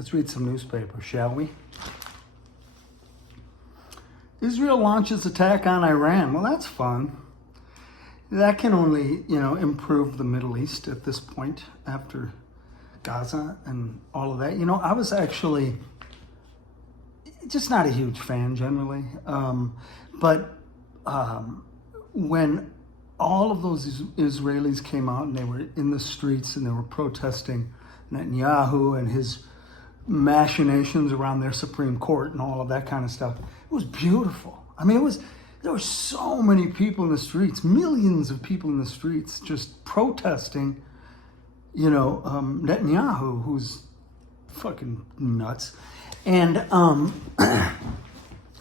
Let's read some newspaper, shall we? Israel launches attack on Iran. Well, that's fun. That can only, improve the Middle East at this point after Gaza and all of that. I was actually just not a huge fan generally. But when all of those Israelis came out and they were in the streets and they were protesting Netanyahu and his machinations around their Supreme Court and all of that kind of stuff, it was beautiful. I mean, there were so many people in the streets, millions of people in the streets just protesting, Netanyahu, who's fucking nuts. And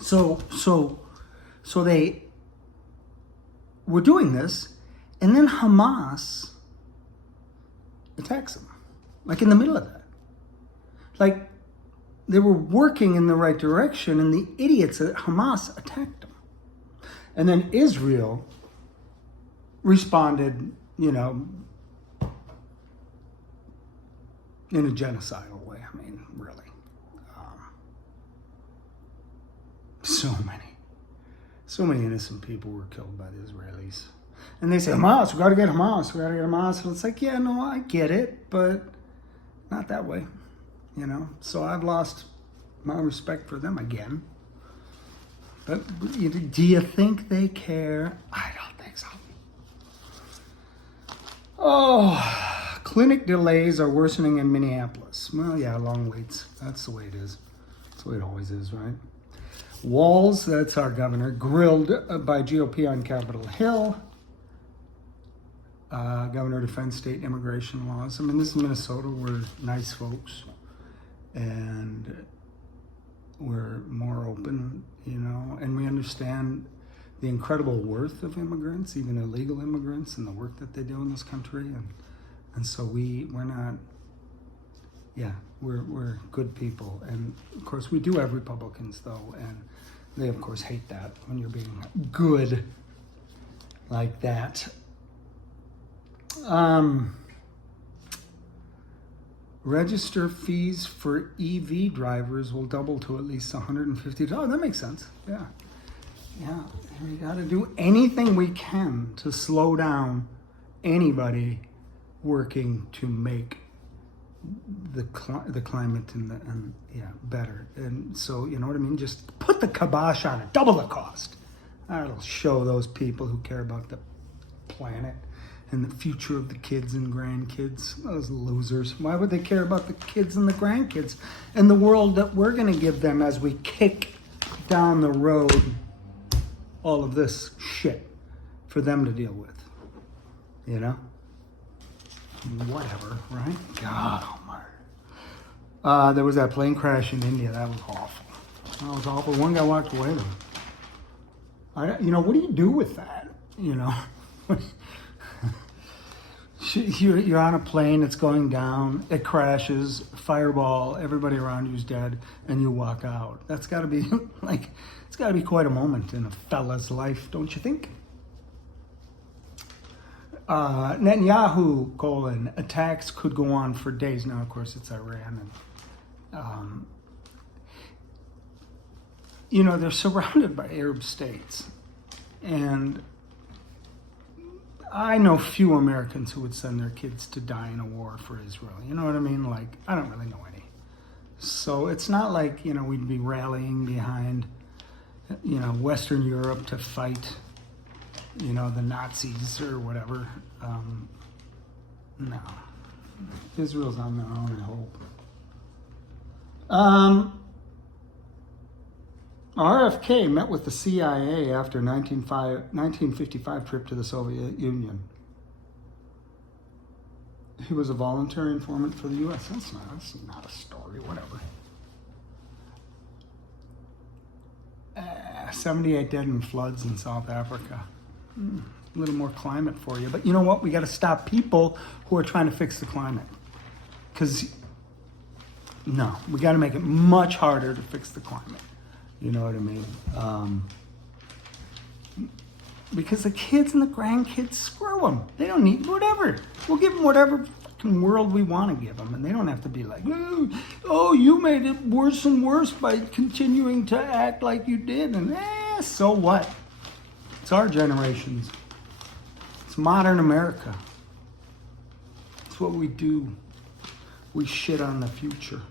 so they were doing this, and then Hamas attacks them, like in the middle of that. Like, they were working in the right direction, and the idiots at Hamas attacked them. And then Israel responded, in a genocidal way. I mean, really. So many innocent people were killed by the Israelis. And they say, Hamas, we got to get Hamas. And it's like, yeah, no, I get it, but not that way. So I've lost my respect for them again. But do you think they care? I don't think so. Oh, clinic delays are worsening in Minneapolis. Well, yeah, long waits. That's the way it is. That's the way it always is, right? Walz, that's our governor, grilled by GOP on Capitol Hill. Governor defends state immigration laws. I mean, this is Minnesota. We're nice folks. And we're more open, and we understand the incredible worth of immigrants, even illegal immigrants, and the work that they do in this country. And so we're not, we're good people. And of course we do have Republicans though, and they of course hate that when you're being good like that. Register fees for EV drivers will double to at least $150. Oh, that makes sense. Yeah. We got to do anything we can to slow down anybody working to make the climate and better. And so, you know what I mean? Just put the kibosh on it. Double the cost. That'll show those people who care about the planet and the future of the kids and grandkids. Those losers. Why would they care about the kids and the grandkids and the world that we're going to give them as we kick down the road all of this shit for them to deal with? Whatever, right? God almighty. There was that plane crash in India. That was awful. That was awful. One guy walked away though. What do you do with that? You're on a plane, it's going down, it crashes, fireball, everybody around you's dead, and you walk out. That's got to be it's got to be quite a moment in a fella's life, don't you think? Netanyahu, attacks could go on for days. Now, of course, it's Iran. And, they're surrounded by Arab states. And I know few Americans who would send their kids to die in a war for Israel. You know what I mean? I don't really know any. So it's not like, we'd be rallying behind, Western Europe to fight, the Nazis or whatever. No. Israel's on their own, I hope. RFK met with the CIA after 1955 trip to the Soviet Union. He was a voluntary informant for the U.S. That's not a story, whatever. 78 dead in floods in South Africa. A little more climate for you. But you know what? We got to stop people who are trying to fix the climate. We got to make it much harder to fix the climate. You know what I mean? Because the kids and the grandkids, screw them. They don't need whatever. We'll give them whatever fucking world we want to give them. And they don't have to be like, oh, you made it worse and worse by continuing to act like you did. And so what? It's our generations. It's modern America. It's what we do. We shit on the future.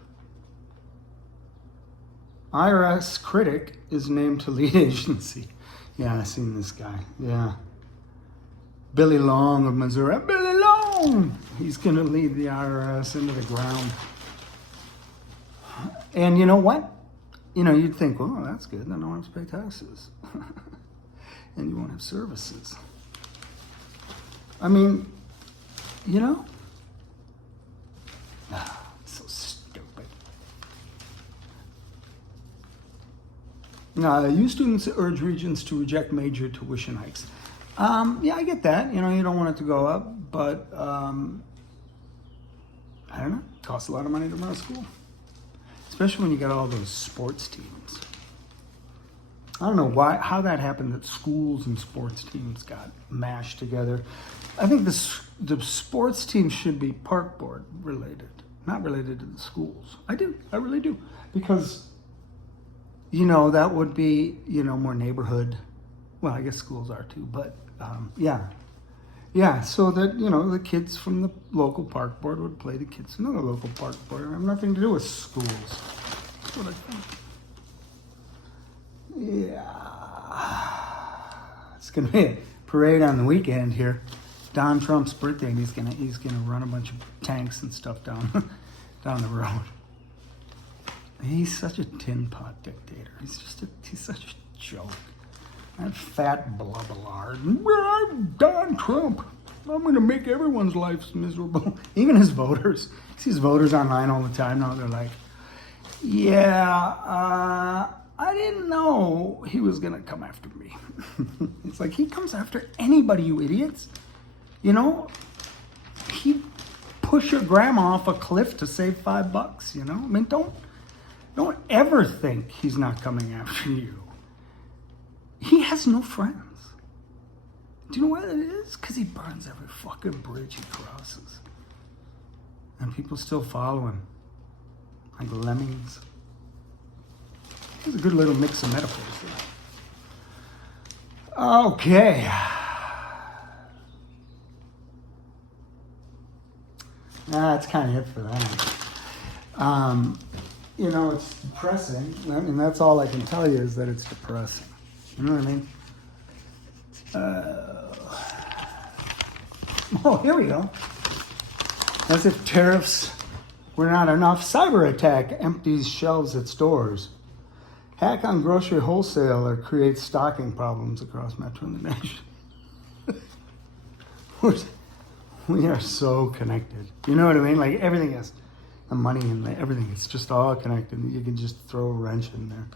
IRS critic is named to lead agency. Yeah, I've seen this guy. Yeah. Billy Long of Missouri. Billy Long! He's going to lead the IRS into the ground. And you know what? You'd think, well, that's good. Then I don't have to pay taxes. And you won't have services. I mean, so stupid. U students urge Regents to reject major tuition hikes. Yeah, I get that. You don't want it to go up, but I don't know. It costs a lot of money to run a school, especially when you got all those sports teams. I don't know how that happened that schools and sports teams got mashed together. I think the sports team should be park board related, not related to the schools. I really do. Because, that would be, more neighborhood. Well, I guess schools are too, but yeah. Yeah, so that, the kids from the local park board would play the kids from another local park board. It have nothing to do with schools. That's what I think. Yeah. It's going to be a parade on the weekend here. Don Trump's birthday, and he's gonna run a bunch of tanks and stuff down the road. He's such a tin pot dictator. He's such a joke. That fat blubberlard. I'm Don Trump. I'm going to make everyone's lives miserable. Even his voters. He sees voters online all the time now. They're like, yeah, I didn't know he was going to come after me. It's like, he comes after anybody, you idiots. He'd push your grandma off a cliff to save $5, I mean, don't ever think he's not coming after you. He has no friends. Do you know why that is? Because he burns every fucking bridge he crosses. And people still follow him. Like lemmings. There's a good little mix of metaphors there. Okay. That's kind of it for that. It's depressing. I mean, that's all I can tell you is that it's depressing. You know what I mean? Here we go. As if tariffs were not enough, cyber attack empties shelves at stores. Hack on grocery wholesaler creates stocking problems across Metro and the nation. We are so connected. You know what I mean? Like everything is, the money and everything, it's just all connected. You can just throw a wrench in there.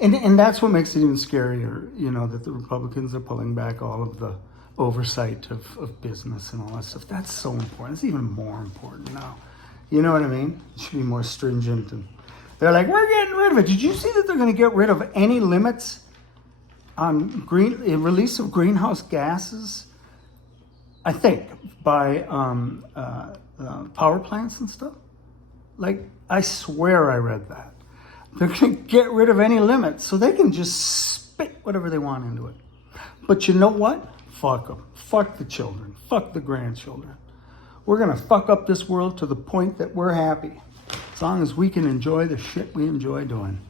And that's what makes it even scarier, that the Republicans are pulling back all of the oversight of business and all that stuff. That's so important. It's even more important now. You know what I mean? It should be more stringent. And they're like, we're getting rid of it. Did you see that they're going to get rid of any limits on release of greenhouse gases? I think by power plants and stuff. Like, I swear I read that. They're going to get rid of any limits so they can just spit whatever they want into it. But you know what? Fuck them. Fuck the children. Fuck the grandchildren. We're going to fuck up this world to the point that we're happy. As long as we can enjoy the shit we enjoy doing.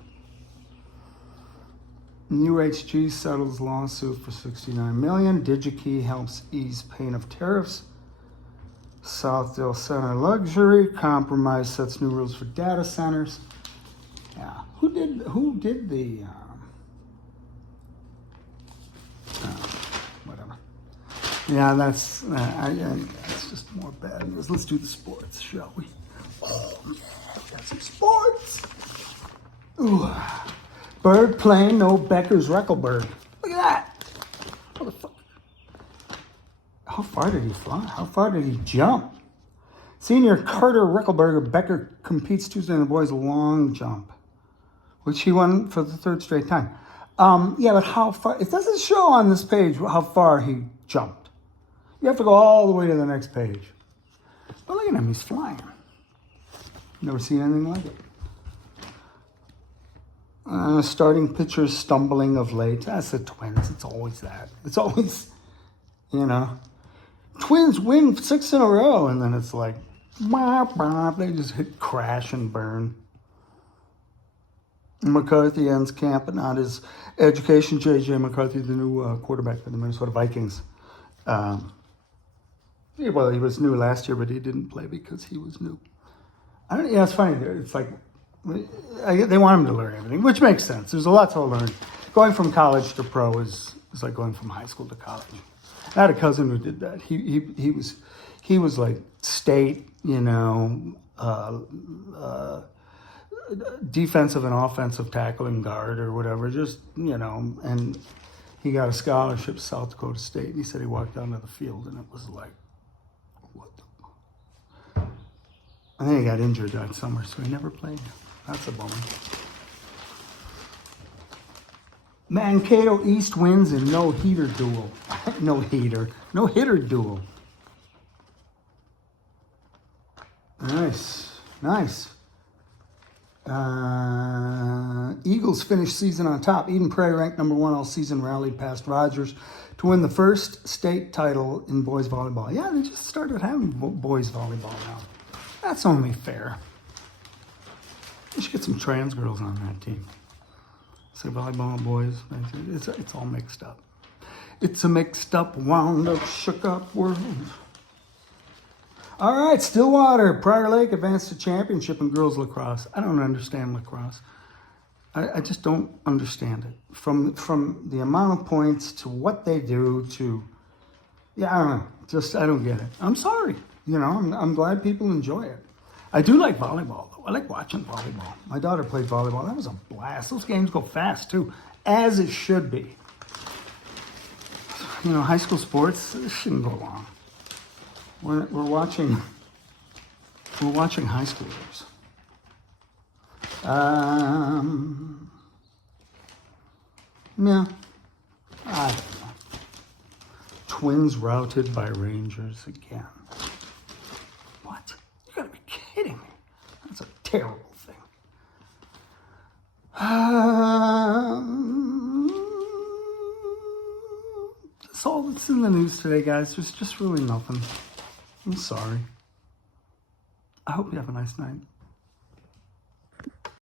UHG settles lawsuit for $69 million. DigiKey helps ease pain of tariffs. Southdale Center Luxury compromise sets new rules for data centers. Yeah, who did the whatever? Yeah, that's just more bad news. Let's do the sports, shall we? Oh yeah, got some sports. Ooh, bird plane, no Becker's Reckelberg. Look at that. Motherfucker. How far did he fly? How far did he jump? Senior Carter Reckelberg of Becker competes Tuesday in the boys' long jump, which he won for the third straight time. Yeah, but how far? It doesn't show on this page how far he jumped. You have to go all the way to the next page. But look at him, he's flying. Never seen anything like it. Starting pitcher stumbling of late. That's the Twins. It's always that. It's always, you know. Twins win 6 in a row, and then it's like, they just hit crash and burn. McCarthy ends camp, but not his education. J.J. McCarthy, the new quarterback for the Minnesota Vikings. Well, he was new last year, but he didn't play because he was new. Yeah, it's funny. It's like they want him to learn everything, which makes sense. There's a lot to learn. Going from college to pro is like going from high school to college. I had a cousin who did that. He was like state, defensive and offensive tackle and guard or whatever, and he got a scholarship to South Dakota State. And he said he walked down to the field and it was like, what the? I think he got injured that summer, so he never played. That's a bummer. Mankato East wins in no-hitter duel. No-hitter duel. Nice. Eagles finished season on top. Eden Prairie, ranked number 1 all season, rallied past Rogers to win the first state title in boys volleyball. Yeah, they just started having boys volleyball now. That's only fair. We should get some trans girls on that team. Say volleyball boys. It's all mixed up. It's a mixed up, wound up, shook up world. All right, Stillwater, Prior Lake advanced to championship in girls lacrosse. I don't understand lacrosse. I just don't understand it. From the amount of points to what they do to, I don't know. I don't get it. I'm sorry. I'm glad people enjoy it. I do like volleyball, though. I like watching volleyball. My daughter played volleyball. That was a blast. Those games go fast, too, as it should be. High school sports, this shouldn't go long. We're watching high schoolers. Yeah, I don't know. Twins routed by Rangers again. What? You gotta be kidding me. That's a terrible thing. That's all that's in the news today, guys. There's just really nothing. I'm sorry. I hope you have a nice night.